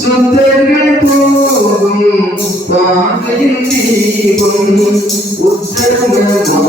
சுத்தர்கள் போகும் பாதையில் தீபம் உத்தரவாகும்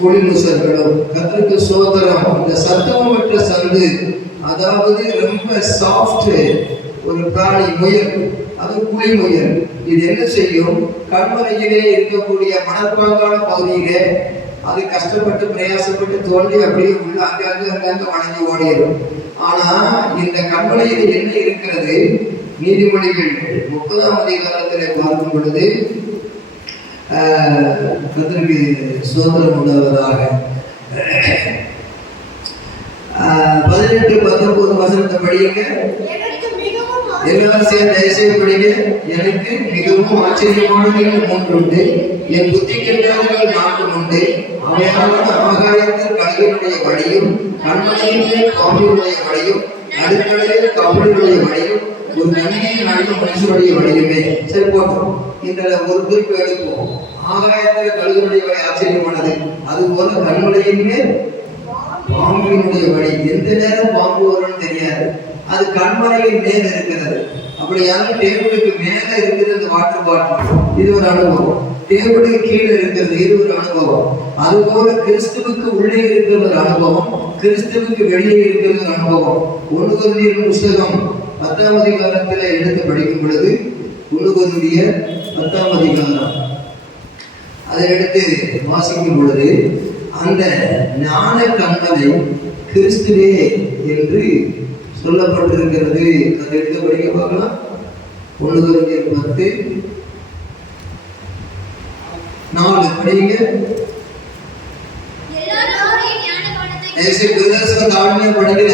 குடிமுசர்களும் கர்த்தருக்கு சோதரம். இந்த சத்தமற்ற சந்து, அதாவது ரொம்ப சாஃப்ட் ஒரு பிராணி முயல், அது புலி முயல். இது என்ன செய்யும்? கண்மலையிலே இருக்கக்கூடிய மணற்பாங்கான பகுதியிலே அது கஷ்டப்பட்டு பிரயாசப்பட்டு தோண்டி அப்படியே உள்ள அங்கங்க வணங்கி ஓடிடும். ஆனா இந்த கண்மலையில் என்ன இருக்கிறது? நீதிமொழிகள் 30ஆம் அதிகாரத்திலே பார்க்கும் பொழுது கர்த்தருக்கு சுதந்திரம் உண்டாவதாக 18-19 வசனத்தை படியுங்க. எல்லாரும் சேர்ந்து தயவுசெய்து படிங்க. எனக்கு மிகவும் ஆச்சரியமானது மூன்று உண்டு, என் புத்தி கெட்டார்கள் 4 உண்டு. அவையாவது ஆகாயத்தில் கழுகினுடைய வழியும், கண்மலையில் பாம்பினுடைய வழியும், நடுக்கடலில் கப்பலுடைய வழியும், ஒரு நன்மையை நடக்கும் மனுஷனுடைய வழியுமே. சரி போட்டோம். இந்த ஒரு குறிப்பு எடுப்போம். ஆகாயத்தில் கழுகுனுடைய வழி ஆச்சரியமானது, அதுபோல கண்மலையின் மேல் பாம்பினுடைய வழி. எந்த நேரம் பாம்பு வரும்னு தெரியாது. அது கண்மலையின் மேல இருக்கிறது. அப்படியான டேபிளுக்கு மேல இருக்கிறது வாட்டர் பாட்டில், இது ஒரு அனுபவம். டேபிளுக்கு கீழே இருக்கிறது, இது ஒரு அனுபவம். அதுபோல கிறிஸ்துவுக்கு உள்ளே இருக்கிற ஒரு அனுபவம், கிறிஸ்துவுக்கு வெளியே இருக்கிற ஒரு அனுபவம். 1 கொரிந்தியர் புத்தகம் 10ஆம் அதிகாரத்தில் எடுத்து படிக்கும் பொழுது 1 கொரிந்தியர் 10ஆம் அதிகாரம் அதை எடுத்து வாசிக்கும் பொழுது அந்த ஞான கண்மலை கிறிஸ்துவே என்று சொல்லப்பட்டிருக்கிறது. அதை எடுத்து படிக்க பார்க்கலாம். 1 கொரிந்தியர் 10:4 படிங்க. தாழ்மையா படிக்கல,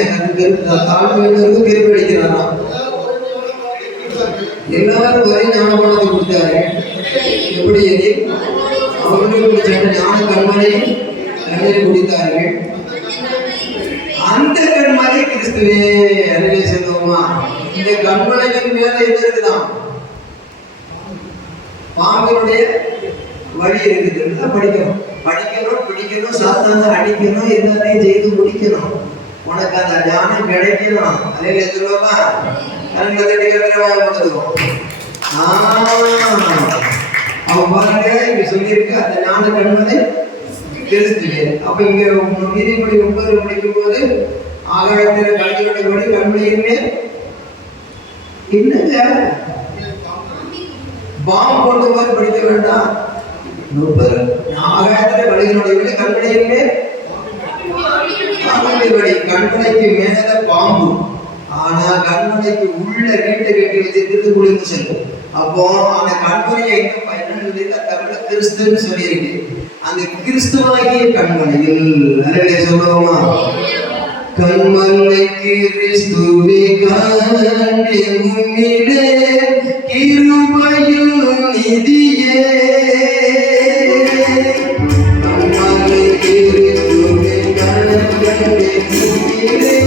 தாழ்மையினருக்கு திருப்பி படிக்கிறாரா? எல்லாரும் ஒரே ஞானபானத்தை கொடுத்தாரு. எப்படி எனில் அவர்களுக்கு சென்ற ஞான கண்மலை தண்ணீர் குடித்தார்கள். அந்த கண்மலை கிறிஸ்துவே. அறிவை சொல்லுவோமா? இந்த கண்மலையின் மேல என்ன இருக்குதான்? பாம்பினுடைய வழி இருக்குது. படிக்கணும், பிடிக்கணும், சாத்தான அடிக்கணும், எல்லாத்தையும் செய்து முடிக்கணும். உனக்கு அந்த ஞானம் கிடைக்கணும். அதில் சொல்லுவோமா? அவன் பாருங்க இங்க சொல்லியிருக்க அந்த ஞான கண்மலை கிறிஸ்துவே. அப்ப இங்க நீதிபதி 9 படிக்கும் போது ஆகாயத்தில் கழுகுகளோடு கண்மலையின் மேல் என்னங்க பாம்பு கொண்டு போய் படிக்க வேண்டாம். ஆகாயத்தில் கழுகுகளுடைய கண்மலையின் மேல் கண்மலைக்கு மேல பாம்பு. ஆனா கண்மலைக்கு உள்ள வீட்டை கட்டி வச்சிருக்கிறது குளிர்ந்து செல்லும். அப்போ அந்த கண்மலையை தமிழ கிறிஸ்துன்னு சொல்லியிருக்கு. அந்த கிறிஸ்துவாகிய கண்மலையில் சொல்லுவோமா, கண்மலை கிறிஸ்துவே உம்மிலே கிருபையும் நிதியே, கண்மலை கிறிஸ்துவே உம்மிலே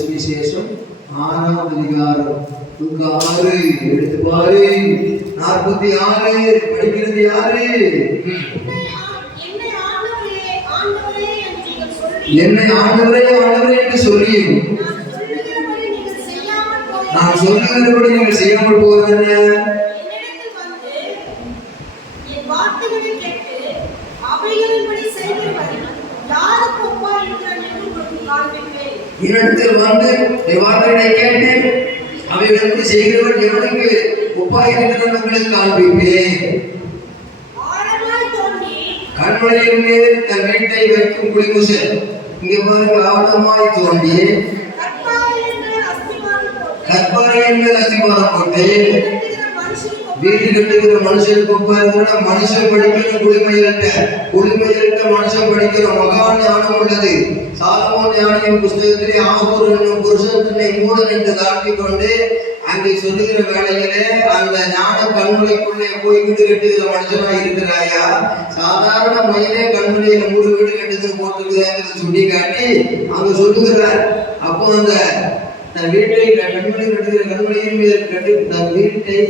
சுவிசேஷம் 6ஆம் அதிகாரம் லூக்கா 6 எடுத்து பாரு 46 படிக்கிறது யாரு? என்னை ஆண்டவரே ஆண்டவரே என்று சொல்லி நான் சொல்லுகிறபடி நீங்கள் செய்யாமல் போவது என்ன? என்னிடத்தில் வந்து வார்த்தைகளை கேட்டு அவைகளுக்கு செய்கிறவன் எவனுக்கு ஒப்பாயிருக்கிறான் உங்களுக்கு காண்பிப்பேன். கண்மலையின் மேல் தன் வீட்டை வைக்கும் குளிமுசல். இங்க பாருங்க, ஆழமாய் தோண்டி கற்பாறையின் மேல் அஸ்திபாரம் போட்டு வீடு கட்டுகிற மனுஷனுக்கு ஒப்பாயிருக்கிற மனுஷன் படிக்கிற குளிமையிட்ட மனுஷன் படிக்கிற மகா ஞானம் உள்ளது. சாலமோன் ஞானியின் புஸ்தகத்திலே ஆகூர் என்னும் புருஷன் தன்னை மூடன் என்று தாழ்த்தி கொண்டு அங்கே சொல்லுகிற வேளையிலே அந்த ஞான கண்மலைக்குள்ளே போய் வீடு கட்டுகிற மனுஷனா இருக்கிறாயா? சாதாரண மயிலே கண்மலையில 3 வீடு கட்டுறது போட்டிருக்கிறாங்கிறத சுட்டி காட்டி அங்க சொல்லுகிறார். அப்போ அந்த தன் வீட்டை கண்மலை கட்டுகிற கண்மலையின் மீது கட்டி தன் வீட்டை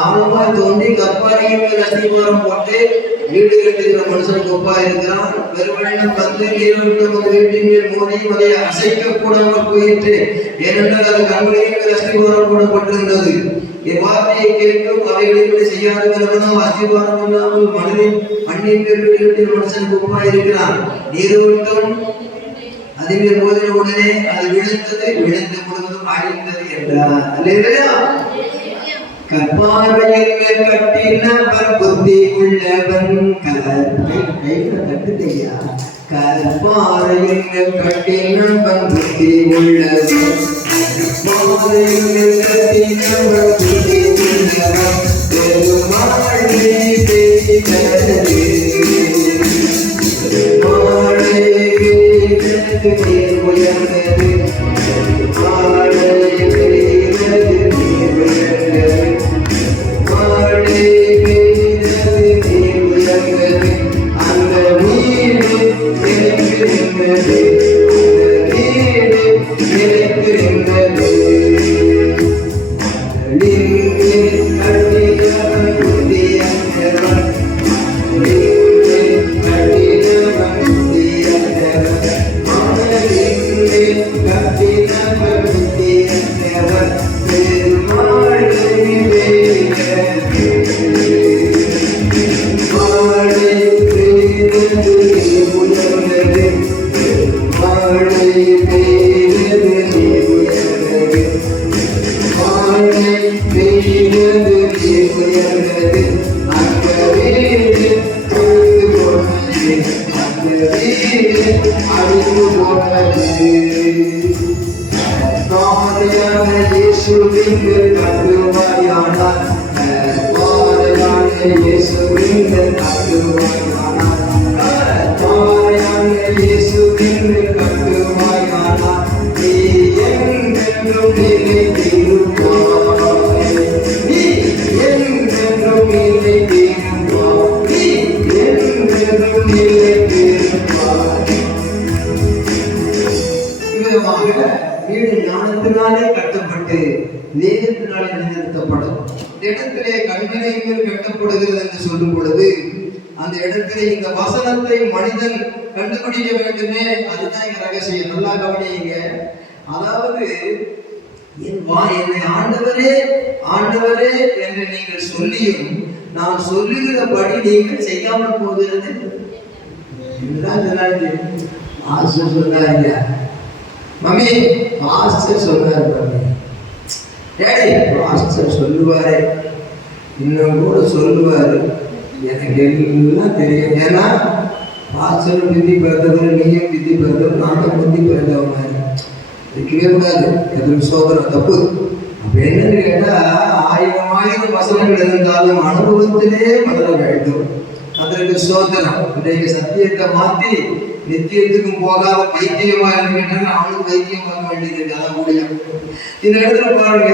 ஆழமாய் தோண்டி கற்பாறையின் மேல் அஸ்திபாரம் போட்டு வீடு கட்டுகிற மனுஷனுக்கு ஒப்பா இருக்கிறான். வெறுமனையில் வந்து நீரோட்டம் அந்த வீட்டின் மேல் மோதியும் அதை அசைக்க கூடாமல் போயிற்று. ஏனென்றால் அது கண்மலையின் மேல் அஸ்திபாரம் போடப்பட்டிருந்தது. என் வார்த்தையை கேட்கும் அவைகளின்படி செய்யாதவனும் அஸ்திபாரம் இல்லாமல் மனிதன் மண்ணின் மேல் வீடு கட்டுகிற மனுஷனுக்கு ஒப்பா இருக்கிறான். நீரோட்டம் அதில் மோதின உடனே அது விழுந்து முழுவதும் அழிந்தது என்றார். அல்லேலூயா. கற்பாறையின் மேல் கட்டினவன் புத்தி உள்ளவன் கட்டுதையா. கற்பாறையின் மேல் கட்டினவன் புத்தி உள்ளவன். கற்பாறையின் மேல் கட்டினவன் புத்தி உள்ளவன். பெருமாளே பேசினது மாளே பேசினது நீர் உயர்ந்தது. மாளே பேசினது நீர் உயர்ந்தது. மாளே பேசினது நீர் உயர்ந்தது. அந்த வீடு அழிந்து போனது. பாதையான இயேசுவின் கட்டுவாயானார், பாதையான இயேசுவின் கட்டுவாயானார், பாதையான இயேசுவின் கட்டுவாயானார். நீ என்றென்றும் நிலைத்திருப்பாய், நீ என்றென்றும் நிலைத்திருப்பாய், நீ என்றென்றும் நிலைத்திருப்பாய். இவ்விதமாக வீடு ஞானத்தினாலே கட்டப்பட்டு நேரத்தினாலே நிலைநிறுத்தப்படும். இடத்திலே கண்மனைகள் கட்டப்படுகிறது என்று சொல்லும் பொழுது அந்த இடத்திலே இந்த வசனத்தை மனிதன் கண்டுபிடிக்க வேண்டுமே. அதுதான் இங்க ரகசியம். நல்லா கவனிங்க. அதாவது என்னை ஆண்டவரே ஆண்டவரே என்று நீங்கள் சொல்லியும் நான் சொல்லுகிறபடி நீங்கள் செய்யாமல் போகிறது சொன்னாங்க. மம்மி பாஸ்டர் சொன்னார், டேடி பாஸ்டர் சொல்லுவாரு, இன்னும் கூட சொல்லுவாரு, எனக்கு எல்லாம் தெரியும். ஏன்னா பாஸ்டரும் விதி பிறந்தவர், நீயும் விதி பிறந்தவர், நானும் விதி பிறந்தவங்க இருக்கவே கூடாது. எதுவும் சோதனை தப்பு. அப்ப என்னன்னு கேட்டா, 1000 வசனங்கள் இருந்தாலும் அனுபவத்திலே வளர வேண்டும். அதற்கு சோதனம். இன்றைக்கு சத்தியத்தை மாற்றி நித்தியத்துக்கும் போகாத வைத்தியமா இருக்கின்றன, அவனுக்கு வைத்தியம் பார்க்க வேண்டியது. அதான் முடியும். இந்த இடத்துல பாருங்க,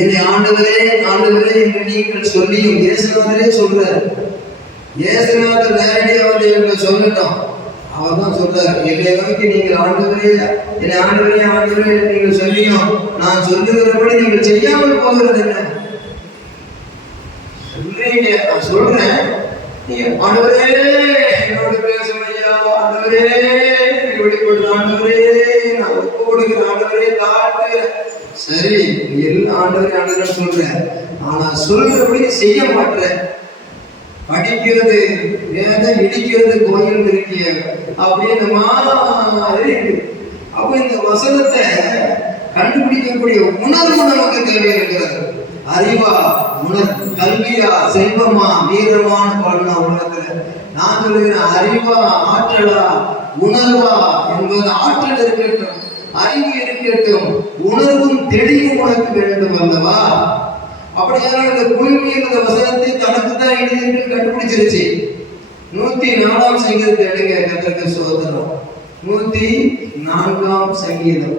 என்னை ஆண்டவரே ஆண்டவரே என்று நீங்கள் சொல்லியும் இயேசுநாதரே சொல்றாரு. இயேசுநாதர் நேரடியா வந்து எங்களை சொல்லட்டும். அவர் தான் சொல்றாரு, என்னை நோக்கி நீங்கள் ஆண்டவரே என்னை ஆண்டவரே ஆண்டவரே நீங்கள் சொல்லியும் நான் சொல்லுகிறபடி நீங்கள் செய்யாமல் போகிறது என்ன சொல்றீங்க? நான் சொல்றேன், நீங்க ஆண்டவரே என்னோட பேசும் ஐயா, ஆண்டவரே வெளிப்படுத்த, ஆண்டவரே நான் ஒப்பு கொடுக்கிற, ஆண்டவரே தாட்டு. சரி, எல்லாம் ஆண்டவரே ஆண்டவரே சொல்றேன், ஆனா சொல்றபடி செய்ய மாட்டேன். படிக்கிறது வேதம், இடிக்கிறது கோயில் இருக்கிய அப்படின்னு மாதிரி. அப்ப இந்த வசனத்தை கண்டுபிடிக்கக்கூடிய உணர்வு நமக்கு தேவை இருக்கிறது. அறிவா, உணர்வு, கல்வியா, செல்வமா, வீரமான பாடனா உலகத்துல நான் சொல்லுகிறேன். அறிவா, ஆற்றலா, உணர்வா என்பது ஆற்றல் இருக்கட்டும், அறிவு இருக்கட்டும், உணர்வும் தெளிவும் உனக்கு வேண்டும் அல்லவா? அப்படியான இந்த குழுமியில் இந்த வசனத்தை தனக்கு தான் எழுதி கண்டுபிடிச்சிருச்சு. 104ஆம் சங்கீதத்தை எடுங்க. கர்த்தருக்கு ஸ்தோத்திரம். 104ஆம் சங்கீதம்.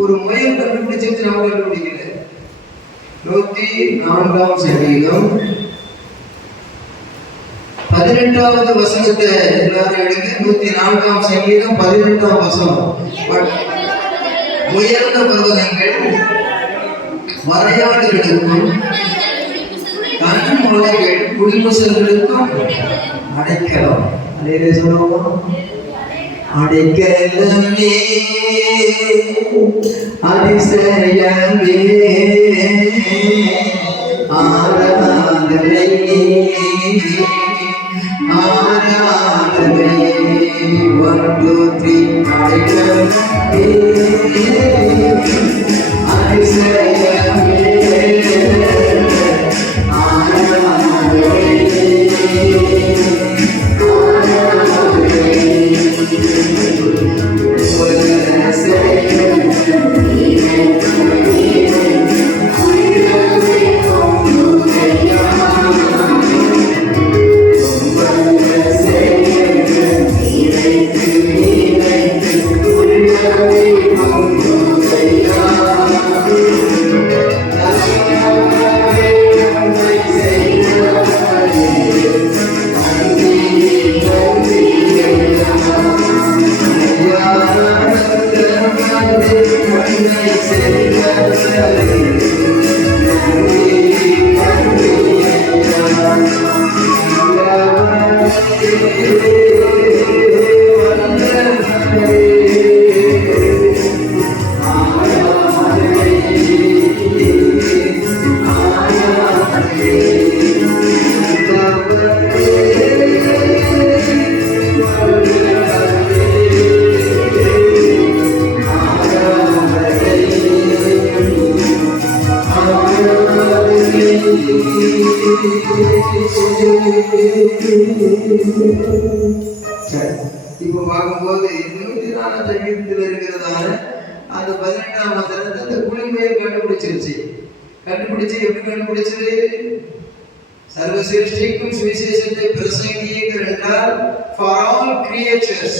ஒரு முயல் கண்டுபிடிச்சிருச்சு, நம்ம கண்டுபிடிக்கல. 104ஆம் சங்கீதம் 18வது வசனத்தை எல்லாரும் எடுங்க. 104ஆம் சங்கீதம் 18ஆம் வசனம். உயர்ந்த பர்வதங்கள் வரையாடுகளுக்கும் கண்முளைகள் குடிமுசல்களுக்கும் அடைக்கலாம். அதே சொல்லுவோம், அடைக்கலமே அதிசயமே ஆராதனை ஆராதனை 1 2 3 அடைக்கலமே அதிசயமே சரி, இப்ப பார்க்கும்போது 104 சங்கீதத்தில் இருக்கிறதான அந்த 18ஆம் வசனத்தை அந்த குளிமையை கண்டுபிடிச்சிருச்சு. எப்படி கண்டுபிடிச்சது? சர்வ சிருஷ்டிக்கும் சுவிசேஷத்தை பிரசங்கியுங்கள் என்றால் for all creatures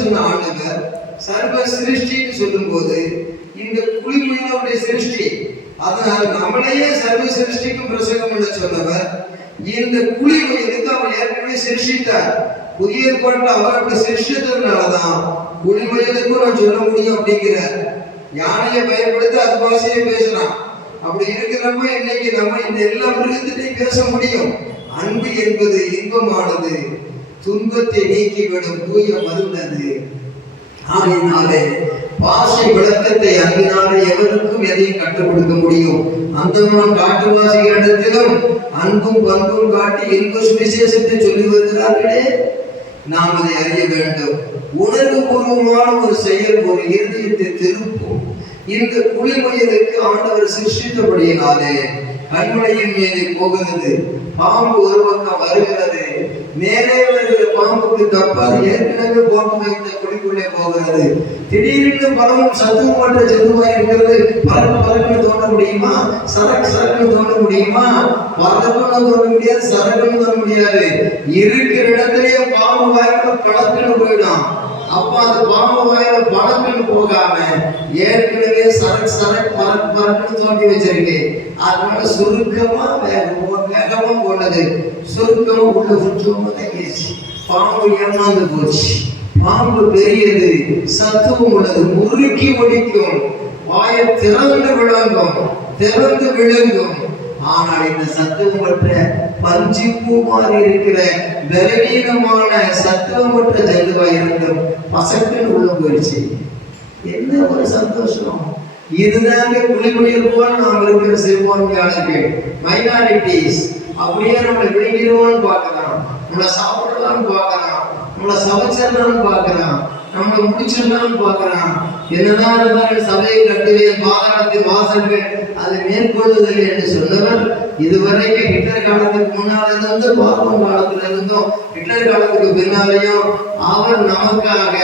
சொன்ன ஆண்டவர் சர்வ சிருஷ்டின்னு சொல்லும்போது இந்த குளிமையினுடைய சிருஷ்டி, அதனால் நம்மளையே சர்வ சிருஷ்டிக்கும் பிரசங்கம் பண்ண சொன்னவர் இந்த குளிமையிலுக்கு அவர் ஏற்கனவே சிருஷ்டித்தார். புதிய ஏற்பாட்டில் அவர் அப்படி சிருஷ்டித்ததுனாலதான் குளிமையிலுக்கும் நான் சொல்ல முடியும் அப்படிங்கிறார். யானையை பயன்படுத்தி அது பாஷையை பேசலாம். அப்படி இருக்கிறப்ப இன்னைக்கு நம்ம இந்த எல்லா மிருகத்திலையும் பேச முடியும். அன்பு என்பது இன்பமானது, துன்பத்தை நீக்கிவிடும் தூய மருந்தது. ஆகையினாலே பாஷை விளக்கத்தை அன்பினாலே எவருக்கும் எதையும் கற்றுக் கொடுக்க முடியும். அந்தமான் காட்டுவாசிகளிடத்திலும் அன்பும் பண்பும் காட்டி இன்ப சுவிசேஷத்தை சொல்லி வருகிறார்களே, நாம் அதை அறிய வேண்டும். உணர்வு பூர்வமான ஒரு செயல் ஒரு இருதயத்தை திருப்பும். இந்த குளிமையலுக்கு ஆண்டவர் சிருஷ்டித்தபடியினாலே கண்மலையின் மேலே போகிறது. பாம்பு ஒரு பக்கம் வருகிறது. மேலே வருகிற பாம்புக்கு தப்பாது ஏற்கனவே போட்டு வைத்த குழிக்குள்ளே போகிறது. திடீரென்று பலமும் சத்துவமற்ற ஜந்துவாய் இருக்கிறது. பறக்கு தோன்ற முடியுமா? சரக்கு தோன்ற முடியுமா? பறக்குன்னு தோன்ற முடியாது, சரக்குன்னு தோன்ற முடியாது. இருக்கிற இடத்திலேயே பாம்பு வாய்க்குள்ள பழக்குன்னு போயிடும். அப்ப அந்த பாம்பு வாயில பழக்குன்னு போகாம ஏற்கனவே பறக்குன்னு தோண்டி வச்சிருக்கேன். அதனால சுருக்கமா வேகமா போனது, சுருக்கமா உள்ள சுற்றமா தங்கிடுச்சு. பாம்பு ஏமாந்து போச்சு. பாம்பு பெரியது, சத்துவம் உள்ளது, முறுக்கி முடிக்கும், வாயை திறந்து விழுங்கும். ஆனால் இந்த சத்துவமற்ற பஞ்சிப்பூ மாறி இருக்கிற பலவீனமான சத்துவமற்ற ஜந்துவாய் இருந்தும் பசக்குன்னு உள்ள போயிடுச்சு. என்ன ஒரு சந்தோஷம்! இதுதாங்க குளிமுடியில் போல நாம் இருக்கிற சிறுபான்மையாளர்கள், மைனாரிட்டிஸ். அப்படியே நம்மளை விழுங்கிடுவோம்னு பார்க்கலாம், நம்மளை சாப்பிடலாம்னு பார்க்கலாம், நம்மளை சமைச்சிடலாம்னு பார்க்கலாம், நம்மளை முடிச்சிடலாம்னு பார்க்கலாம். என்னதான் இருந்தாலும் சபையை கட்டுவேன், பாதாளத்தின் வாசல்கள் அதை மேற்கொள்ளுதல் என்று சொன்னவர் இதுவரைக்கும் ஹிட்லர் காலத்துக்கு முன்னால இருந்து பார்ப்போம் காலத்துல இருந்தும் ஹிட்லர் காலத்துக்கு பின்னாலேயும் அவர் நமக்காக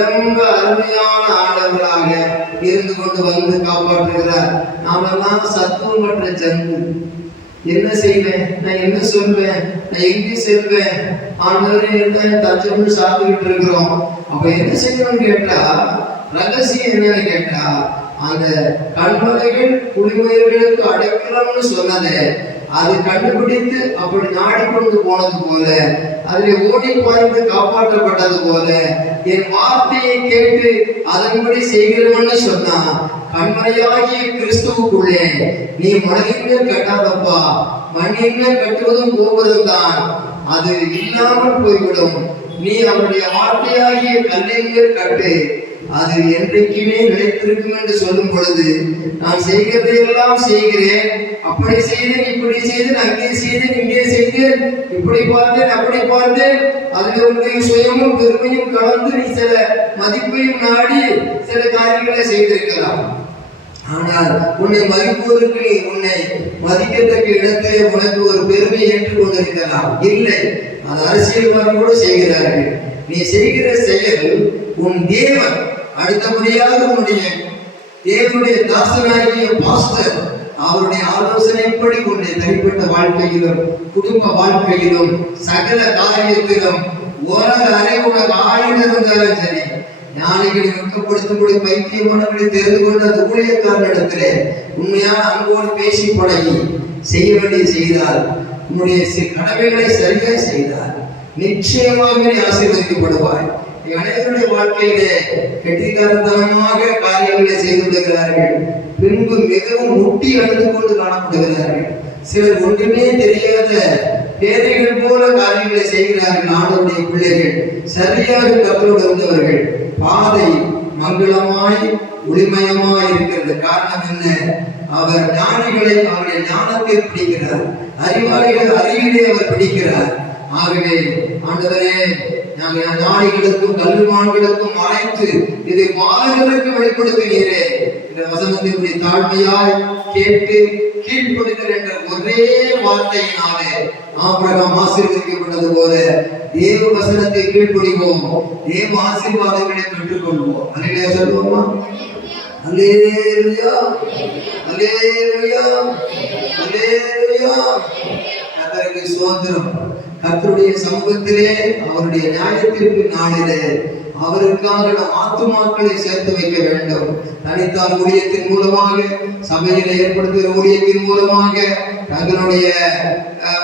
ரொம்ப அருமையான ஆண்டவர்களாக இருந்து கொண்டு வந்து காப்பாற்றுகிறார். நாமெல்லாம் சத்துவமற்ற ஜந்து. என்ன செய்வேன், நான் என்ன சொல்வேன், நான் எங்கே செல்வேன், ஆண்டவரே என்ன தச்சம்னு சாப்பிட்டுக்கிட்டு இருக்கிறோம். அப்ப என்ன செய்யணும்னு கேட்டா, ரகசியம் என்னன்னு கேட்டா, அந்த கண்மலைகள் குளிமயர்களுக்கு அடைக்கலம்னு சொன்னதை அது கண்டுபிடித்து அப்படி நாடிக்கொண்டு போனது போல, அதில் ஓடி பாய்ந்து காப்பாற்றப்பட்டது போல, என் வார்த்தையை கேட்டு அதன்படி செய்கிறவன்னு சொன்னா, கண்மலையாகிய கிறிஸ்துவுக்குள்ளே நீ மனதின் மேல் கட்டாதப்பா, மண்ணின் மேல் கட்டுவதும் போவதும் தான், அது இல்லாமல் போய்விடும். நீ அவருடைய வார்த்தையாகிய கல்லின் மேல் கட்டு, அது என்றைக்குமே நிலைத்திருக்கும் என்று சொல்லும் பொழுது, நான் செய்கிறதையெல்லாம் செய்கிறேன், அப்படி செய்தேன், இப்படி செய்தேன், அங்கே செய்தேன், இங்கே செய்தேன், இப்படி பார்த்தேன், அப்படி பார்த்தேன், அதில் உன்னுடைய சுயமும் பெருமையும் கலந்து நீ சில மதிப்பையும் நாடி சில காரியங்களை செய்திருக்கலாம். ஆனால் உன்னை மதிப்பதற்கு நீ உன்னை மதிக்கத்தக்க இடத்திலே உனக்கு ஒரு பெருமை ஏற்றுக்கொண்டிருக்கலாம். இல்லை, அது அரசியல்வாதி கூட செய்கிறார்கள். நீ செய்கிற செயல் உன் தேவன், அடுத்தபடியாக உன்னுடைய தேவனுடைய தாசனாகிய பாஸ்டர் அவருடைய ஆலோசனைப்படி உன்னை தனிப்பட்ட வாழ்க்கையிலும் குடும்ப வாழ்க்கையிலும் சகல காரியத்திலும் உலக அறிவுலக ஆயுள் இருந்தாலும் சரி, ஞானிகளை வெட்கப்படுத்தும்படி பைத்தியமானவர்களை தெரிந்து கொண்ட அந்த ஊழியக்காரனிடத்திலே உண்மையான அன்போடு பேசி பழகி செய்ய வேண்டிய செய்தால், உன்னுடைய கடமைகளை சரியாய் செய்தால் நிச்சயமாக நீ ஆசீர்வதிக்கப்படுவாய். அனைவருடைய வாழ்க்கையிலே கெட்டிக்காரத்தனமாக காரியங்களை செய்து விடுகிறார்கள். பின்பு மிகவும் முட்டி அழுது கொண்டு காணப்படுகிறார்கள். சிலர் ஒன்றுமே தெரியாத பேதைகள் போல காரியங்களை செய்கிறார்கள். ஆண்டவருடைய பிள்ளைகள் சரியாக கத்தரோடு இருந்தவர்கள் பாதை மங்களமாய் ஒளிமயமாய் இருக்கிறது. காரணம் என்ன? அவர் ஞானிகளை அவருடைய ஞானத்தில் பிடிக்கிறார், அறிவாளிகள் அறிவிலே அவர் பிடிக்கிறார். ஆகவே ஆண்டவரே, நாங்கள் ஞானிகளுக்கும் கல்விமான்களுக்கும் மறைத்து இதை பாலகர்களுக்கு வெளிப்படுத்தினீரே, இந்த வசனத்தினுடைய தாழ்மையாய் கேட்டு கீழ்ப்படுகிற என்ற ஒரே வார்த்தையினாலே ஆபிரகாம் ஆசீர்வதிக்கப்பட்டது போல தேவ வசனத்தை கீழ்ப்படிவோம், தேவ ஆசீர்வாதங்களை பெற்றுக்கொள்வோம். அல்லேலூயா சொல்லுவோமா? அல்லேலூயா, அல்லேலூயா, அல்லேலூயா. கர்த்தருக்கு ஸ்தோத்திரம். கர்த்தருடைய சமூகத்திலே அவருடைய நியாயத்திற்கு நாளிலே அவருக்காக நம் ஆத்துமாக்களை சேர்த்து வைக்க வேண்டும். தனித்தார் ஊழியத்தின் மூலமாக, சபையில ஏற்படுத்துகிற ஊழியத்தின் மூலமாக, தங்களுடைய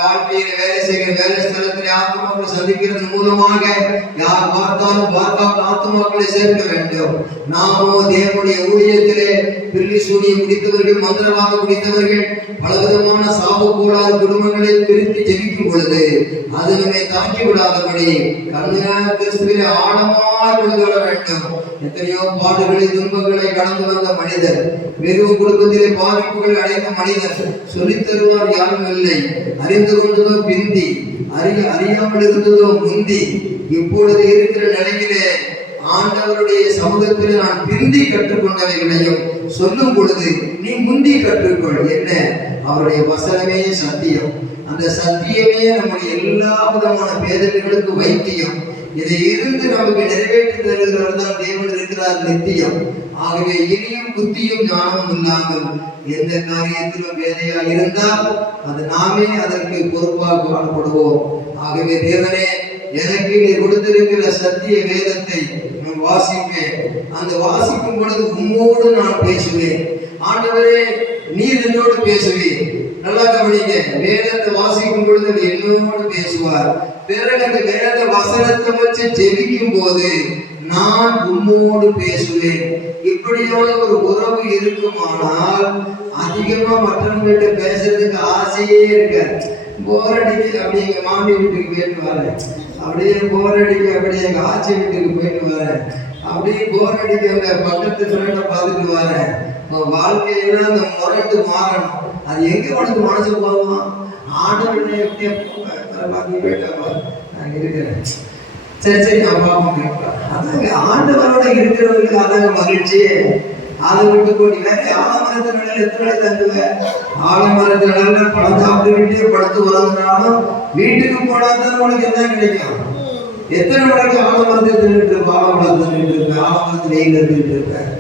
வாழ்க்கையில வேலை செய்கிற வேலை ஸ்தலத்திலே ஆத்துமாக்களை சந்திக்கிறது மூலமாக யார் பார்த்தாலும் பார்க்காம ஆத்துமாக்களை சேர்க்க வேண்டும். நாமோ தேவனுடைய ஊழியத்திலே பில்லி சூனியம் பிடித்தவர்கள், மந்திரவாதம் பிடித்தவர்கள், பலவிதமான சாபக்கூடாத குடும்பங்களை பிரித்து ஜெபிக்கும் பொழுது அது நம்மை தாக்கி விடாதபடி கண்மையான கிறிஸ்துவிலே ஆழமாய் கொண்டு வர வேண்டும். எத்தனையோ பாடுகளை துன்பங்களை கடந்து வந்த மனிதர், வெறும் குடும்பத்திலே பாதிப்புகள் அடைந்த மனிதர், சொல்லித் தருவார் யாரும் இல்லை. அறிந்து கொண்டதோ பிந்தி, அறியாமல் இருந்ததோ முந்தி. இப்பொழுது இருக்கிற நிலையிலே ஆண்டவருடைய சமூகத்தில் நான் பிந்தி கற்றுக்கொண்டவைகளையும் சொல்லும் பொழுது நீ முந்தி கற்றுக்கொள். என்ன? அவருடைய வசனமே சத்தியம். அந்த சத்தியமே நம்முடைய எல்லா விதமான வேதனைகளுக்கு வைத்தியம். இதை இருந்து நமக்கு நிறைவேற்றி தருகிறவர் தான் தேவன் இருக்கிறார் நித்தியம். ஆகவே இனியும் புத்தியும் ஞானமும் இல்லாமல் எந்த காரியத்திலும் வேதையா இருந்தால் அது நாமே அதற்கு பொறுப்பாக காணப்படுவோம். ஆகவே தேவனே, எனக்கு நீ கொடுத்திருக்கிற சத்திய வேதத்தை நான் வாசிப்பேன். அந்த வாசிக்கும் பொழுது உம்மோடு நான் பேசுவேன். ஆண்டவரே, நீர் என்னோடு பேசுவீர். நல்லா கவனிங்க. வேதத்தை வாசிக்கும் பொழுது என்னோடு பேசுவார். பிறகு அந்த வேத வசனத்தை வச்சு ஜெபிக்கும் போது நான் உம்மோடு பேசுவேன். இப்படியான ஒரு உறவு இருக்குமானால் அதிகமா மற்றவங்கள்ட்ட பேசுறதுக்கு ஆசையே இருக்காது. போர் அடிக்கு அப்படி எங்க மாமி வீட்டுக்கு போயிட்டு வரேன், அப்படியே போர் அடிக்கு அப்படி எங்க ஆச்சி வீட்டுக்கு போயிட்டு வரேன், அப்படியே போர் அடிக்க எங்க பக்கத்து ஃப்ரெண்டை பார்த்துட்டு வரேன். வாழ்க்கையில அந்த முரட்டு மாறணும். அது எங்க உனக்கு மனசு போவோம்? ஆண்டவருடைய நான் இருக்கிறேன், சரி சரி நான் பார்ப்போம். அதாங்க ஆண்டவரோட இருக்கிறவங்களுக்கு அதாங்க மகிழ்ச்சி. அதை விட்டு போட்டி வேற ஆலமரத்து நிலையில எத்தனை நாள் தங்குவேன்? ஆலமரத்து நிலையில பழம் சாப்பிட்டுக்கிட்டே படுத்து உறங்குனாலும் வீட்டுக்கு போனாதான் உனக்கு என்ன கிடைக்கும்? எத்தனை மணிக்கு ஆலமரத்தை தின்னுட்டு இருப்பேன், ஆலமரத்தை தின்னுட்டு இருப்பேன், ஆலமரத்து வெயில் இருந்துட்டு இருப்பேன்.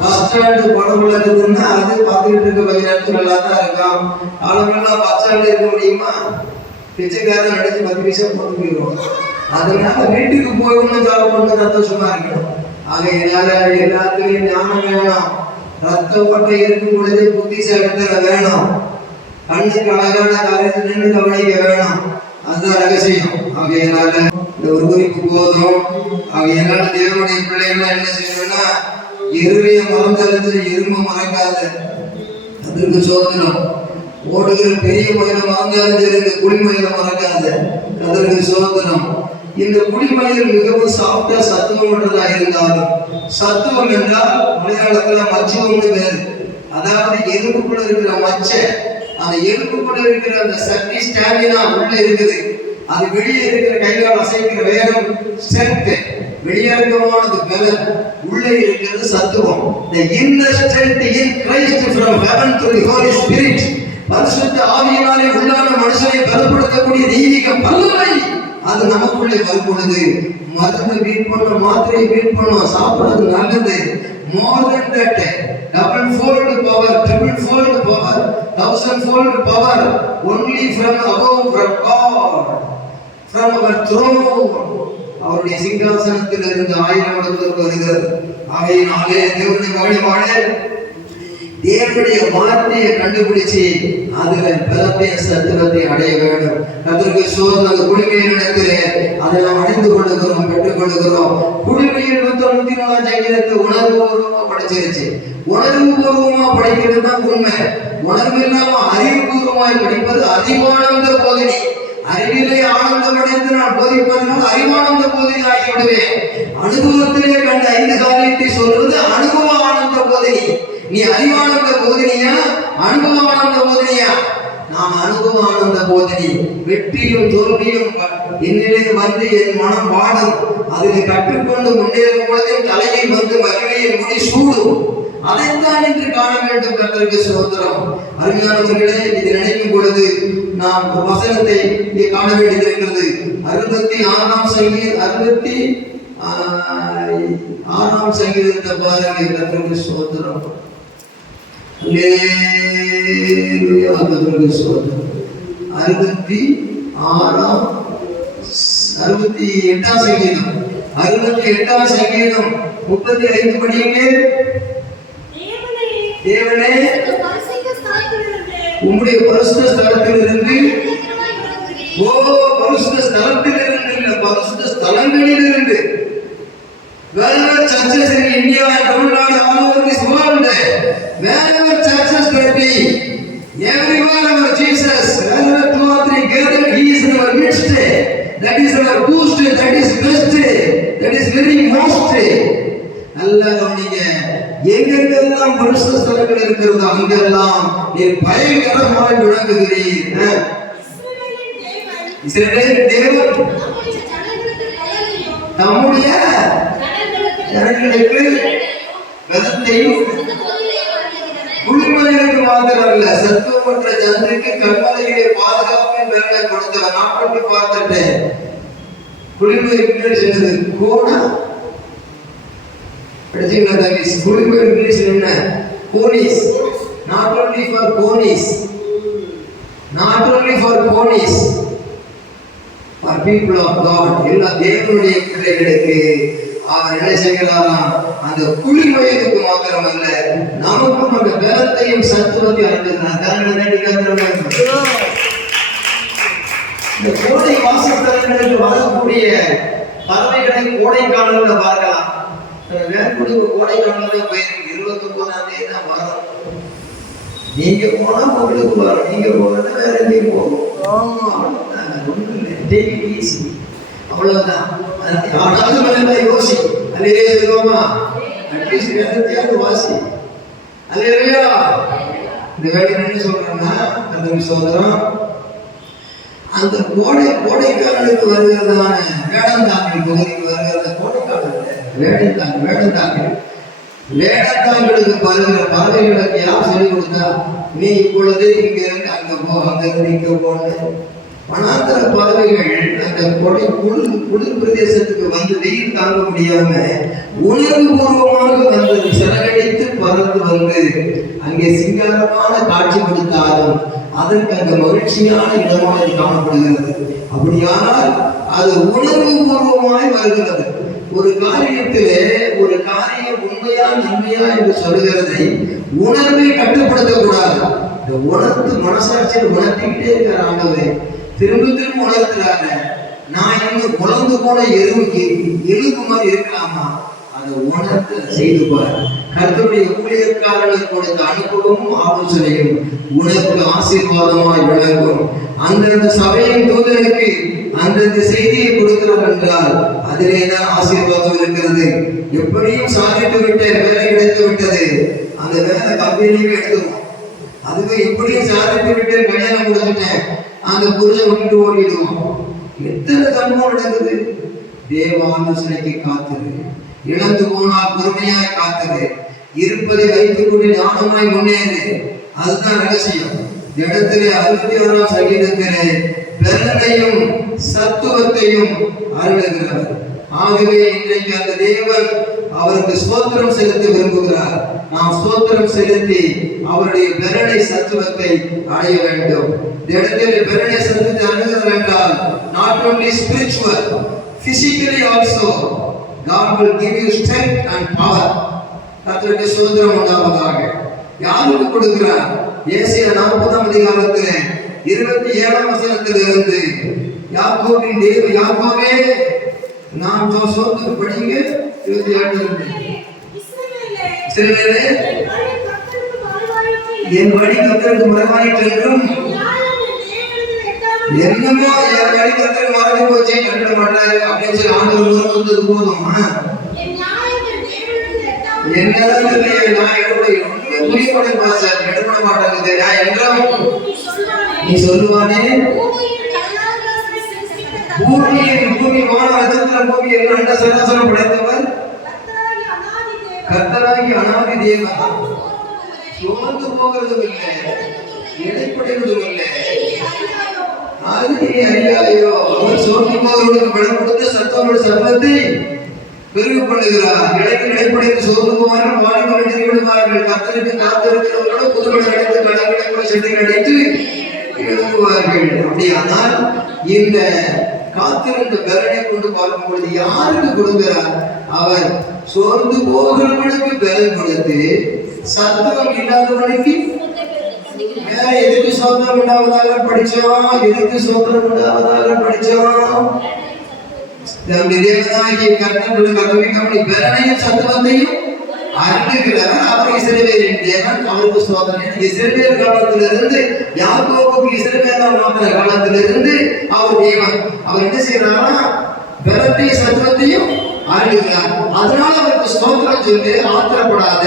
பஸ் ஸ்டாண்டு படம் உள்ளதுன்னா அது பார்த்துக்கிட்டு இருக்க கொஞ்ச நேரத்துக்கு நல்லா தான் இருக்கான். ஆலமரம் பஸ் ஸ்டாண்ட்ல இருக்க முடியுமா? பிச்சைக்காரன் நடிச்சு 10 பைசா போட்டு போயிடுவோம். அதனால வீட்டுக்கு போகணும், ஜாப் பண்ண சந்தோஷமா இருக்கணும். ஆக எல்லாத்துலயும் ஞானம் வேணும். ரத்த ஓட்டை இருக்கும் பொழுது புத்திசாலித்தன வேணும். கண்ணுக்கு அழகான காரியத்தை நின்று கவனிக்க வேணும். அதுதான் ரகசியம். ஆகையினால இந்த ஒரு குறிப்பு போதும். ஆகையினால தேவனுடைய பிள்ளைகளை என்ன செய்யணும்னா, இருமைய மறந்தறிஞ்சு இருமை மறக்காது. அதற்கு சோதனம். ஓடுகிற பெரிய மயில மறந்தறிஞ்சிருந்து குடிமயில மறக்காது. அதற்கு சோதனம். இந்த குடிமயில் மிகவும் சாப்பிட்டா சத்துவமற்றதா இருந்தாலும், சத்துவம் என்றால் மலையாளத்துல மச்சுவம்னு வேறு. அதாவது எலும்புக்குள்ள இருக்கிற மச்சை, அந்த எலும்புக்குள்ள இருக்கிற அந்த சக்தி ஸ்டாமினா உள்ள இருக்குது. அது வெளியே இருக்கிற கைகால் அசைக்கிற வேகம் ஸ்ட்ரென்த், வெளியரங்கமானது பலன், உள்ளே இருக்கிறது சத்துவம். The inner strength in Christ from heaven through the Holy Spirit. பரிசுத்த ஆவியினாலே உள்ளான மனுஷனை பலப்படுத்தக்கூடிய தெய்வீக வல்லமை அது நமக்குள்ளே வரும் பொழுது மருந்து வீட் பண்ண, மாத்திரையை வீட் பண்ண, சாப்பிடுறது நல்லது. More than that, double fold power, triple fold power, 1000 fold power only from above, from God, from our throne. அவருடைய சிங்காசனத்தில் இருந்து 1000 மடங்கு வருகிறது. ஆகையினாலே தேவனுடைய மகனே, தேவனுடைய வார்த்தையை கண்டுபிடிச்சு அதுல பலத்தைய சத்துவத்தை அடைய வேண்டும். அதற்கு சோதனை அந்த குடிமையின் இடத்திலே அதை நாம் அடைந்து கொள்ளுகிறோம், பெற்றுக் கொள்ளுகிறோம். குடிமையில் 194 சங்கீதத்தை உணர்வுபூர்வமா படிச்சிருச்சு. உணர்வுபூர்வமா படிக்கிறது தான் உண்மை. உணர்வு இல்லாம அறிவுபூர்வமாய் படிப்பது அறிவானந்த போதினி. அறிவிலே ஆனந்தம் அடைந்து நான் போதிப்பதனால் அறிவானந்த போதினி ஆகிவிடுவேன். அனுபவத்திலே கண்ட 5 காரியத்தை சொல்வது அனுபவ ஆனந்த போதினி. நீ அறிவானந்த போதினியா, அனுபவ ஆனந்த போதினியா? நான் அனுபவ ஆனந்த போதினி. வெற்றியும் தோல்வியும் என்னிலே வந்து என் மனம் வாடும். அதில் கற்றுக்கொண்டு முன்னேறும் பொழுது தலையில் வந்து மகிமையின் முடி சூடும். அதைத்தான் இன்று காண வேண்டும். கர்த்தருக்கு ஸ்தோத்திரம். அருமையானவர்களே, இதை நினைக்கும் பொழுது நாம் ஒரு வசனத்தை இங்கே காண வேண்டியது இருக்கிறது. 66ஆம் சங்கீதத்தை பாருங்க. கர்த்தருக்கு ஸ்தோத்திரம். அல்லேலூயா. கர்த்தருக்கு ஸ்தோத்திரம். 68ஆம் சங்கீதம் 35 படியுங்க. தேவனே, உம்முடைய பரிசுத்த ஸ்தலத்திலிருந்து, பரிசுத்த ஸ்தலத்திலிருந்து இல்ல, பரிசுத்த ஸ்தலங்களிலிருந்து. Wherever churches in India and Tamil Nadu, all over this world, wherever churches may be, everywhere our Jesus, wherever 2 or 3 gathered, He is in our midst. That is our boost, that is best, that is very most. நல்லா கவனிங்க. எங்கெங்கெல்லாம் பரிசுத்த ஸ்தலங்கள் இருக்கிறதோ அங்கெல்லாம் நீர் பயங்கரமாய் விளங்குகிறீர். இஸ்ரவேலின் தேவன் தம்முடைய ஜனங்களுக்கு பலத்தையும் குளிர்மலைகளுக்கு மாத்திரமல்ல, சத்துவமற்ற ஜனத்துக்கு கண்மலையிலே பாதுகாப்பின் பலனை கொடுத்தவர். நான் கொண்டு பார்த்துட்டேன். குளிர்மலை சென்றது கோணா படிச்சீங்களா தம்பி? குளிர்மலை என்ன? Cornice. Not only for ponies, for people of God. எல்லா தேவனுடைய பிள்ளைகளுக்கு அவர் என்ன செய்கிறாராம்? அந்த குளிர்மலைக்கு மாத்திரமல்ல, நமக்கும் அந்த பலத்தையும் சத்துவத்தையும் அனுப்புகிறார். இந்த கோடை வாசஸ்தலங்களுக்கு வரக்கூடிய பறவைகளை கோடை காலங்களில் பார்க்கலாம். வேறுபடி கோடை காலங்களில் போயிருக்கு. 29ஆம் தேதி தான் வரும். நீங்க போனா உங்களுக்கு வரும், நீங்க போனா வேற எங்கேயும் போகும். அவ்வளவுதான். யோசி அல்லையே சொல்லுவோமா? அட்லீஸ்ட் வாசி அல்லையா? இந்த வேலை என்ன சொல்றேன்னா, அந்த சோதரம் அந்த கோடைக்காலத்துக்கு வருகிறதான வேடந்தாங்கல் பகுதிக்கு வருகிறத வேடந்தாங்களுக்கு வருகிற பறவைகளுக்கு யார் சொல்லிக் கொடுத்தா? நீ இப்பொழுது இங்க இருந்து அங்க போ, அங்க இருந்து இங்க போன்னு. வனாந்தர பறவைகள் அந்த குளிர் பிரதேசத்துக்கு வந்து வெயில் தாங்க முடியாம உணர்வு பூர்வமாக வந்து சிறகடித்து பறந்து வந்து அங்கே சிங்காரமான காட்சி கொடுத்தாலும் அதற்கு அந்த மகிழ்ச்சியான இடமாக காணப்படுகிறது. அப்படியானால் அது உணர்வு பூர்வமாய் வருகிறது. ஒரு காரியத்திலே ஒரு காரியம் உண்மையா நன்மையா என்று சொல்லுகிறதை உணர்வை கட்டுப்படுத்தக்கூடாது. இந்த உணர்த்து மனசாட்சியில் உணர்த்திக்கிட்டே இருக்கிற ஆண்டவரை திரும்ப உணர்த்துறாங்க. நான் இன்னும் உணர்ந்து போன எலும்பு மாதிரி இருக்கலாமா? அதை உணர்த்து செய்து பார். கர்த்தருடைய ஊழியக்காரர்களுக்கு கொடுத்த அனுபவமும் ஆலோசனையும் உனக்கு ஆசீர்வாதமாய் விளங்கும். அந்தந்த சபையின் தூதனுக்கு அந்தந்த செய்தியை கொடுக்கிறார் என்றால் அதிலேதான் ஆசீர்வாதம் இருக்கிறது. எப்படியும் சாதித்து விட்டேன், வேலை கிடைத்து விட்டது, அந்த வேலை கம்பெனியுமே எடுத்துருவோம். அதுக்கு எப்படியும் சாதித்து விட்டேன், கல்யாணம் முடிச்சுட்டேன், அந்த புருஷன் விட்டு ஓடிடுவோம். எத்தனை சம்பவம் நடக்குது? தேவ ஆலோசனைக்கு காத்துரு, இழந்து போனால் பொறுமையாய் காத்துரு, இருப்பதை வைத்துக் கொண்டு ஞானமாய் முன்னேறு. அதுதான் ரகசியம். இடத்திலே 61ஆம் சங்கீதத்திலே பலனையும் சத்துவத்தையும் அருளுகிறார். ஆகவே இன்றைக்கு அந்த தேவன் அவருக்கு ஸ்தோத்திரம் செலுத்த விரும்புகிறார். நாம் ஸ்தோத்திரம் செலுத்தி அவருடைய பலனை சத்துவத்தை அடைய வேண்டும். இந்த இடத்திலே பலனை சத்துவத்தை அணுகிறார் என்றால் not only spiritual, physically also God will give you strength and power. கர்த்தருக்கு ஸ்தோத்திரம் உண்டாவதாக. யாருக்கு கொடுக்கிறார்? ஏசாயா 40ஆம் அதிகாரத்திலே 27ஆம் வசனத்திலிருந்து யாக்கோபின் தேவ யாக்கோபே நாம் சொந்த படிங்க 27 இஸ்ரவேலே என் வழி கர்த்தருக்கு மறைவாயிற்று என்றும் என்னமோ என் வழி கர்த்தருக்கு மறைந்து போச்சு கண்டிட மாட்டாரு அப்படின்னு சொல்லி ஆண்டவர் வந்தது போதுமா? என்ன நான் புரியப்பட பாஸ்டர் எடுபட மாட்டாங்க. நான் என்றும் நீ சொல்லுவானே பூமி வான நட்சத்திரம் பூமி எல்லாம் சராசரம் படைத்தவர் கர்த்தராகி அனாதி தேவன். சோர்ந்து போகிறதும் இல்லை, இடைப்படுகிறதும் இல்லை. அது நீ அறியாயோ? அவர் சோர்ந்து போகிறவர்களுக்கு பலம் கொடுத்த சத்தோட சர்வத்தை பெருக பண்ணுகிறார். இடைக்கு இடைப்படைந்து சோர்ந்து போவார்கள், வாலிபர்கள் நிறுவிடுவார்கள். கர்த்தருக்கு காத்திருக்கிறவர்களோட புதுமணம் அடைந்து கடற்கரை கூட சென்னைகள் அடைத்து எழுதுவார்கள். அப்படியானால் இந்த காத்திருந்த பலனை கொண்டு பார்க்கும் பொழுது யாருக்கு கொடுக்கிறார்? அவர் சோர்ந்து போகிறவர்களுக்கு பலன் கொடுத்து சத்துவம் இல்லாதவனுக்கு வேற எதுக்கு சோத்திரம் உண்டாவதாக படிச்சோம், எதுக்கு சோத்திரம் உண்டாவதாக படிச்சோம். தேவனாகிய கர்த்தர் கர்த்தவிக்கப்படி பலனையும் சத்துவத்தையும் அறிந்திருக்கிறார். அவர் இஸ்ரவேலின் தேவன், அவருக்கு சோதனை. இஸ்ரவேல் காலத்திலிருந்து யாக்கோபுக்கு இஸ்ரவேல் மாத்திர காலத்திலிருந்து அவர் தேவன். அவர் என்ன செய்யறாரா? பலத்தையும் சத்துவத்தையும் அறிகிறார். அதனால அவருக்கு ஸ்தோத்திரம் சொல்லி ஆத்திரப்படாத,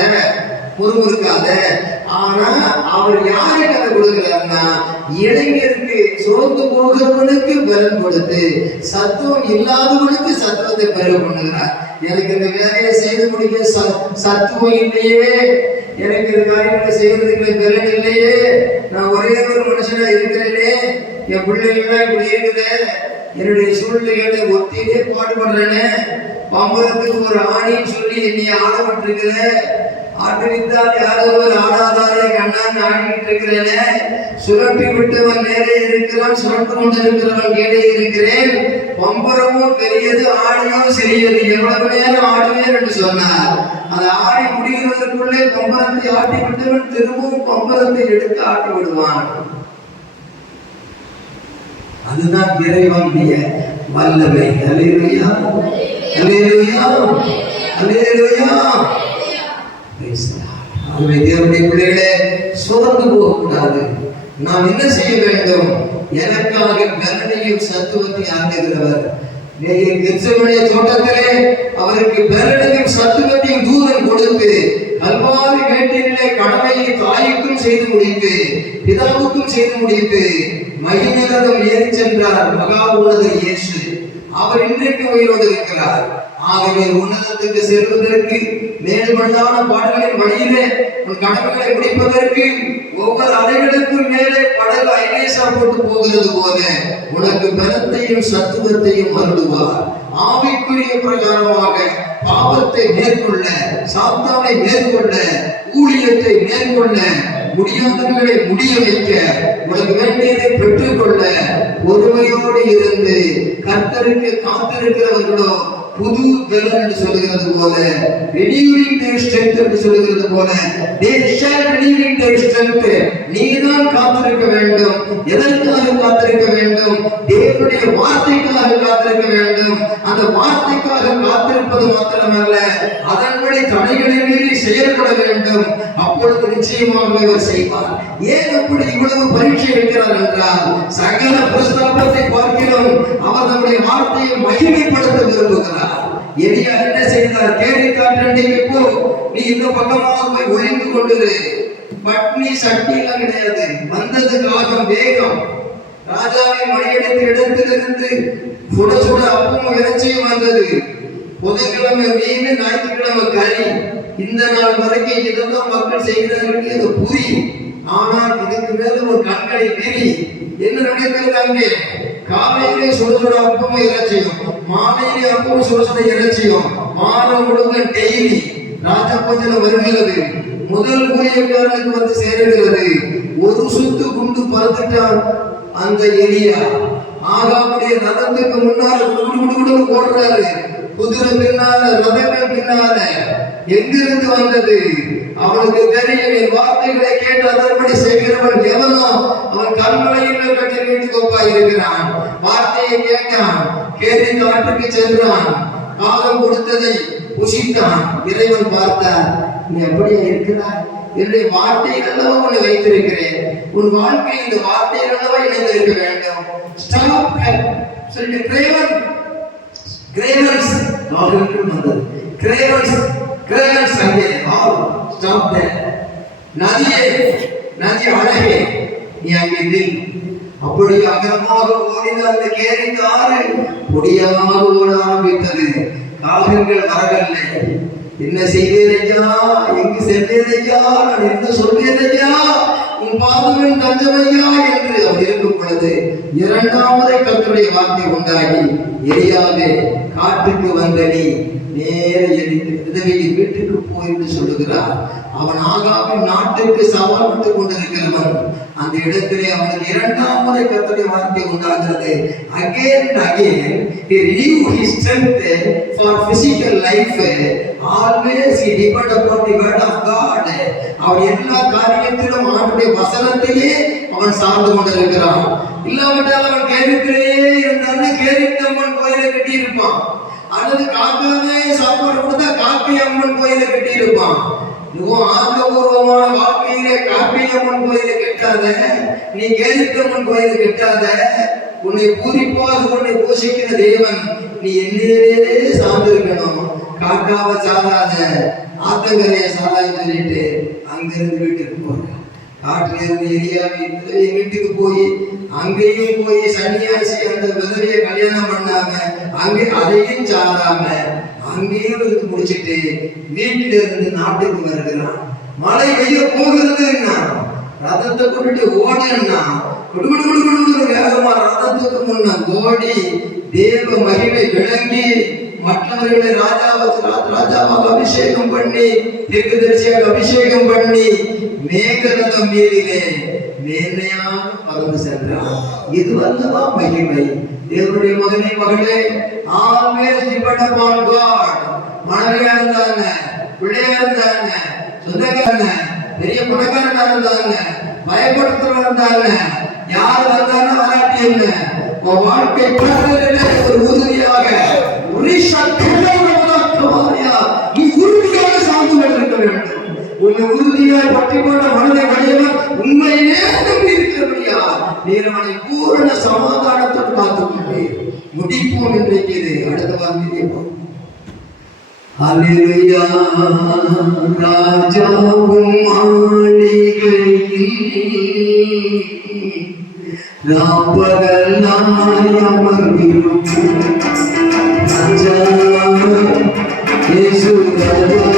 முறுமுறுக்காத. ஆனா அவர் யாருக்கு அதை கொடுக்கிறார்னா, இளைஞருக்கு சோர்ந்து போகிறவனுக்கு பலன் கொடுத்து சத்துவம் இல்லாதவனுக்கு சத்துவத்தை பெருக பண்ணுகிறார். எனக்கு இந்த வேலையை செய்து முடிக்க சத்துவம் இல்லையே, எனக்கு இந்த காரியங்களை செய்வதற்கு பலன் இல்லையே, நான் ஒரே ஒரு மனுஷனா இருக்கிறேனே, என் பிள்ளைகள்லாம் இப்படி இருக்குது, என்னுடைய சூழ்நிலைகளை ஒத்திலே பாடுபடுறேனே, பம்பரத்துக்கு ஒரு ஆணின்னு சொல்லி என்னை ஆடப்பட்டிருக்கிற, ஆட்டுவித்தால் யாரொருவர் ஆடாதாரே கண்ணான்னு ஆடிக்கிட்டு இருக்கிறேனே, சுழற்றி விட்டவன் மேலே இருக்கிறான், சுழட்டு கொண்டு இருக்கிறவன் கீழே இருக்கிறேன், பம்பரமும் பெரியது ஆடியும் சிறியது, எவ்வளவு நேரம் ஆடுவேன் என்று சொன்னார். அதை ஆடி முடிகிறதற்குள்ளே பம்பரத்தை ஆட்டி விட்டவன் திரும்பவும் பம்பரத்தை எடுத்து ஆட்டி விடுவான். அதுதான் இறைவனுடைய வல்லமை. அல்லேலூயா, அல்லேலூயா, அல்லேலூயா. தேவனுடைய பிள்ளைகளே, சோர்ந்து போகக்கூடாது. நாம் என்ன செய்ய வேண்டும்? எனக்காக பலனையும் சத்துவத்தை ஆண்டுகிறவர். கெத்செமனே தோட்டத்திலே அவருக்கு பலனையும் சத்துவத்தையும் தூதன் கொடுத்து கல்வாரி மேட்டிலே கடமையை தாய்க்கும் செய்து முடித்து பிதாவுக்கும் செய்து முடித்து மகிமையிலும் ஏறி சென்றார் மகா உன்னதர் இயேசு. அவர் இன்றைக்கு உயிரோடு இருக்கிறார். ஆகவே உன்னதத்துக்கு செல்வதற்கு மேல்மட்டான பாடல்களின் வழியிலே உன் கடமைகளை முடிப்பதற்கு ஒவ்வொரு அலைகளுக்கும் மேலே படகு ஐநேசா போட்டு போகிறது போல உனக்கு பலத்தையும் சத்துவத்தையும் அருள்வார். ஆவிக்குரிய பிரகாரமாக பாவத்தை மேற்கொள்ள, சாத்தானை மேற்கொள்ள, ஊழியத்தை மேற்கொள்ள, முடியாதவர்களை முடிய வைக்க, உனக்கு வேண்டியதை பெற்றுக்கொள்ள பொறுமையோடு இருந்து கர்த்தருக்கு காத்திருக்கிறவர்களோ புது பலன் என்று சொல்லுகிறது போல, renewing their strength என்று சொல்லுகிறது போல, they shall renewing their strength. நீதான் காத்திருக்க வேண்டும். எதற்காக காத்திருக்க வேண்டும்? தேவனுடைய வார்த்தைக்காக காத்திருக்க வேண்டும். அந்த வார்த்தைக்காக காத்திருப்பது மாத்திரமல்ல, அதன்படி தடைகளை மீறி செயல்பட வேண்டும். அப்பொழுது நிச்சயமாக அவர் செய்வார். ஏன் அப்படி இவ்வளவு பரீட்சை வைக்கிறார் என்றால், சகல பிரஸ்தாபத்தை பார்க்கிறோம் அவர் நம்முடைய வார்த்தையை மகிமைப்படுத்த விரும்புகிறார். எலியா என்ன செய்தார்? கேரி காற்றண்டைக்கு போ, நீ இந்த பக்கமாக போய் ஒளிந்து கொண்டிரு. பட்னி சட்டியெல்லாம் கிடையாது, வந்தது காகம், வேகம். ராஜாவின் மணியடித்த இடத்திலிருந்து சுட சுட அப்பமும் இறைச்சியும் வந்தது. புதன்கிழமை மீன், ஞாயிற்றுக்கிழமை கறி. இந்த நாள் வரைக்கும் இதெல்லாம் மக்கள் செய்கிறார்கள், இது புரி. ஆனால் இதுக்கு மேல ஒரு கண்களை மீறி என்ன நடக்கிறது? அங்கே காலையிலே சுட சுட அப்பமும் இறைச்சியும், மாலையிலே அப்பமும் சுட சுட இறைச்சியும், மாதம் முழுவதும் டெய்லி ராஜபோஜனம் வருகிறது. முதல் ஊழியக்காரனுக்கு வந்து சேருகிறது. ஒரு சுத்து குண்டு பறந்துட்டான் அந்த எலியா. ஆகாவுடைய ரதத்துக்கு முன்னால குடு ஓடுறாரு. குதிரை பின்னால, ரதங்கள் பின்னால. எங்கிருந்து வந்தது? அவனுக்கு தெரியும், என் வார்த்தைகளை கேட்டு அதன்படி செய்கிறவன் எவனோ அவன் கண்மலையில் கட்டி வீட்டுக்கு ஒப்பாய் இருக்கிறான். வார்த்தையை கேட்டான், கேரி காட்டுக்கு சென்றான், காலம் கொடுத்ததை புசித்தான். இறைவன் பார்த்தார், நீ அப்படியே இருக்கிறாய், என்னுடைய வார்த்தையில் அல்லவா உன்னை வைத்திருக்கிறேன், உன் வாழ்க்கை இந்த வார்த்தையில் அல்லவா இணைந்திருக்க வேண்டும். ஸ்டாப் சொல்லி கிரேவன்ஸ் அவர்களுக்கு வந்தது. கிரேவன்ஸ் அங்கே ஆல் ஸ்டாப் தேர். நதி அழகே, நீ அங்கே நில். அப்படி அகலமாக ஓடின அந்த கேரிக்கு ஆறு பொடியாக ஓட ஆரம்பித்தது. கால்கள் வரவில்லை. என்ன செய்வேன் ஐயா, எங்கு செல்வேன் ஐயா, நான் என்ன சொல்வேன் ஐயா, உன் பாதமின் தஞ்சமையா என்று அவர் இருக்கும் பொழுது இரண்டாவது கர்த்தருடைய வார்த்தை உண்டாகி, எலியாவே காட்டுக்கு வந்த நீ நேர விதவையின் வீட்டுக்கு போய் என்று சொல்லுகிறார். அவன் ஆகாவின் நாட்டுக்கு சவால் விட்டு கொண்டிருக்கிறவன். அந்த இடத்திலே அவனுக்கு இரண்டாம் முறை கர்த்தருடைய வார்த்தை உண்டாகிறது. Again and again he renewed his strength for physical life. Always he depend upon the word of God. அவன் எல்லா காரியத்திலும் ஆண்டுடைய வசனத்தையே அவன் சார்ந்து கொண்டிருக்கிறான். இல்லாவிட்டால் அவன் கேரளத்திலேயே இருந்தான்னு கேரளத்தம்மன் கோயிலை கட்டி இருப்பான், அல்லது காக்காவே சாப்பாடு கொடுத்தா காக்கை அம்மன் கோயிலை கட்டி இருப்பான். ஆக்கப்பூர்வமான வாழ்க்கையிலே காப்பியம்மன் கோயிலை கட்டாத, நீ கேரித்தம்மன் கோயிலை கட்டாத. உன்னை பூரிப்பாக உன்னை போஷிக்கிற தேவன் நீ என்னையே சார்ந்திருக்கணும். காக்காவை சாராத, ஆத்தங்கரையை சாரான்னு சொல்லிட்டு அங்கிருந்து வீட்டுக்கு போறேன். காட்டுல இருந்து எலியாவின் வீட்டுக்கு போய் அங்கேயும் போய் சன்னியாசி அந்த விதவையை கல்யாணம் பண்ணாம அங்கே அதையும் சாராம அங்கேயும் இருந்து முடிச்சுட்டு வீட்டில இருந்து நாட்டுக்கு வருகிறான். மழை பெய்ய போகிறதுன்னா ரதத்தை கொண்டுட்டு ஓடுன்னா குடுகுடு வேகமா ரதத்துக்கு முன்ன ஓடி தேவ மகிமை விளங்கி மற்றவர்களை ராஜாவாக அபிஷேகம் பண்ணி தீர்க்கதரிசியாக அபிஷேகம் பண்ணி மேகரதம் மீதிலே மேன்மையாக பறந்து சென்றான். இது வல்லவா மகிமை? தேவனுடைய மகனே மகளே, always depend upon God. மனைவியா இருந்தாங்க, பிள்ளையா இருந்தாங்க, சொந்தக்காரங்க, பெரிய பணக்காரனா இருந்தாங்க, பயப்படுத்துறவங்க இருந்தாங்க, யார் வந்தாங்க வராட்டி என்ன, உன் வாழ்க்கை பாதையிலே ஒரு உறுதியாக நீ உறுதியாக சார்ந்து கொண்டிருக்க வேண்டும். உன்னை உறுதியாய் பற்றி கொண்ட மனதை வழியவர் உண்மையிலே நம்பி இருக்கிறபடியா நீர் அவனை பூரண சமாதானத்தோடு காத்துக் கொண்டீர். முடிப்போம் இன்றைக்கு இது. அடுத்த வார்த்தை அல்லேலூயா. ராஜாவும் மாளிகையில் ராப்பகலாய் அமர்ந்திருக்கும் ராஜா இயேசு ராஜா,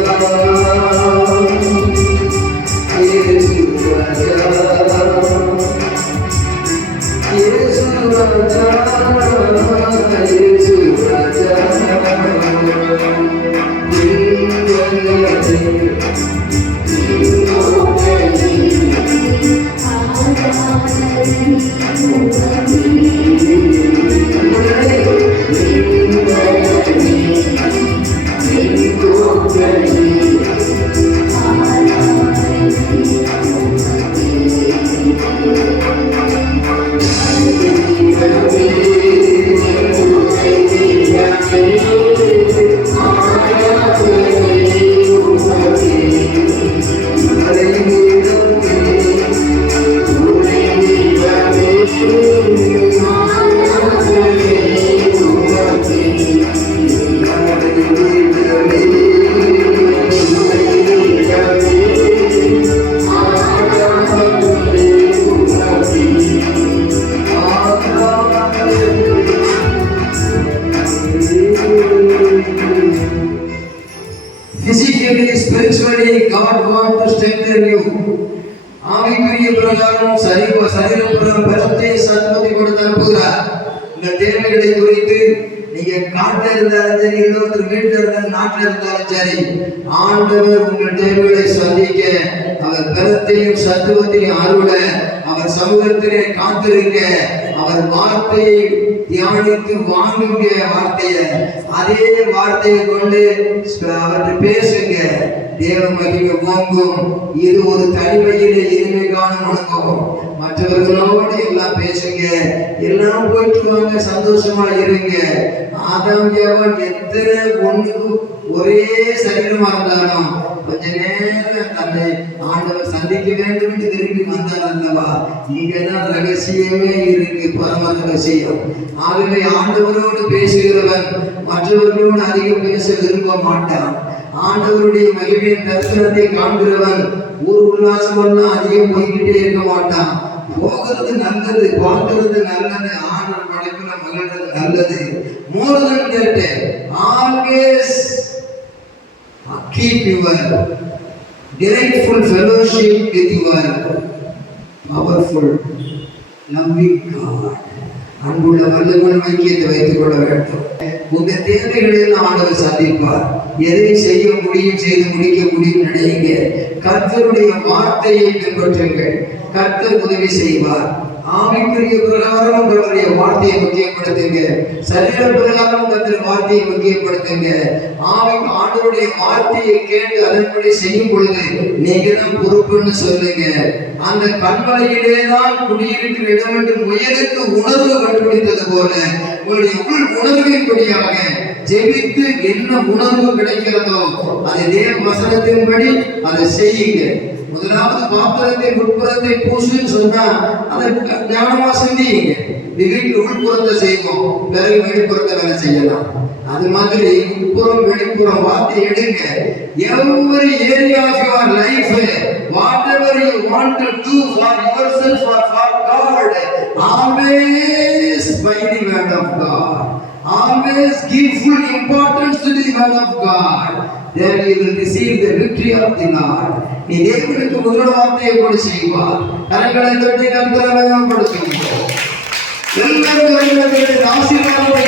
Raja Spiritually, God wants to strengthen you. ஆவிக்குரிய பிரகாரம் சரீரப்புறம் பலத்தை சத்துவத்தை கொடுத்து அனுப்புகிறார். இந்த தேவைகளை குறித்து நீங்க காட்டில் இருந்தாலும் சரி, இன்னொருத்தர் வீட்டில் இருந்தாலும் நாட்டில் இருந்தாலும் சரி, ஆண்டவர் உங்கள் தேவைகளை சந்திக்க அவர் பலத்தையும் சத்துவத்தையும் அருள அவர் சமூகத்திலே காத்திருக்க அவர் வார்த்தையை தியானித்து வாங்குங்க. வார்த்தையை அதே வார்த்தையை கொண்டு அவர்கிட்ட பேசுங்க. தேவ மகிமை ஓங்கும். இது ஒரு தனிமையிலே இனிமை காணும் அனுபவம். மற்றவர்களோடு எல்லாம் பேசுங்க, எல்லாம் போயிட்டு வாங்க, சந்தோஷமா இருங்க. ஆதாம் ஏவாள் எத்தனை ஒண்ணுக்கு ஒரே சரீரமா இருந்தாலும் கொஞ்ச நேரம் தன்னை ஆண்டவர் சந்திக்க வேண்டும் என்று திரும்பி வந்தார் அல்லவா? இங்கதான் ரகசியமே இருக்கு, பரம ரகசியம். ஆகவே ஆண்டவரோடு பேசுகிறவன் மற்றவர்களோடு அதிகம் பேச விரும்ப மாட்டான். ஆண்டவருடைய மகிமையின் தரிசனத்தை காண்கிறவன் ஊர் உல்லாசமெல்லாம் அதிகம் போய்கிட்டே இருக்க மாட்டான். போகிறது நல்லது, பார்க்கிறது நல்லது, ஆண்டவர் படைப்புல மகிழ்றது நல்லது. More than that, always keep your delightful fellowship with your powerful loving God. அன்புள்ள வல்லவன் ஐக்கியத்தை வைத்துக் கொள்ள வேண்டும். உங்க தேவைகளை ஆண்டவர் சந்திப்பார். எதை செய்ய முடியும், செய்து முடிக்க முடியும் நினைங்க. கர்த்தருடைய வார்த்தையை பின்பற்றுங்கள், கர்த்தர் உதவி செய்வார். ஆவிக்குரிய பிரகாரம் கர்த்தருடைய வார்த்தையை முக்கியப்படுத்துங்க, சரீர பிரகாரம் கர்த்தருடைய வார்த்தையை முக்கியப்படுத்துங்க. ஆண்டவருடைய வார்த்தையை கேட்டு அதன்படி செய்யும் பொழுது நீங்க தான் பொறுப்புன்னு சொல்லுங்க. அந்த கண்மலையிலே தான் குடியிருக்கிற இடம் என்று முயலுக்கு உணர்வு கண்டுபிடித்தது போல உங்களுடைய உள் உணர்வின்படியாக ஜெபித்து என்ன உணர்வு கிடைக்கிறதோ அதை தேவ வசனத்தின்படி அதை செய்யுங்க. முதலாவது பாத்திரத்தை உட்புறத்தை பூசுன்னு சொன்னா அதை ஞானமா சிந்தியுங்க. வீட்டில் உள்புறத்தை செய்வோம், பிறகு வெளிப்புறத்தை வேலை செய்யலாம். அது மாதிரி உட்புறம் வெளிப்புறம் வார்த்தை எடுங்க. Every area of your life, whatever you want to do for yourself or for God, always by the word of God. Always give full importance to the word of God. Then you will receive the victory of the Lord. நீ தேவனுக்கு முதல் வார்த்தையை கொண்டு செய்வார். கரங்களை தட்டி கர்த்தரை மகிமைப்படுத்துங்கள். எல்லாரும் ஆசீர்வாதத்தை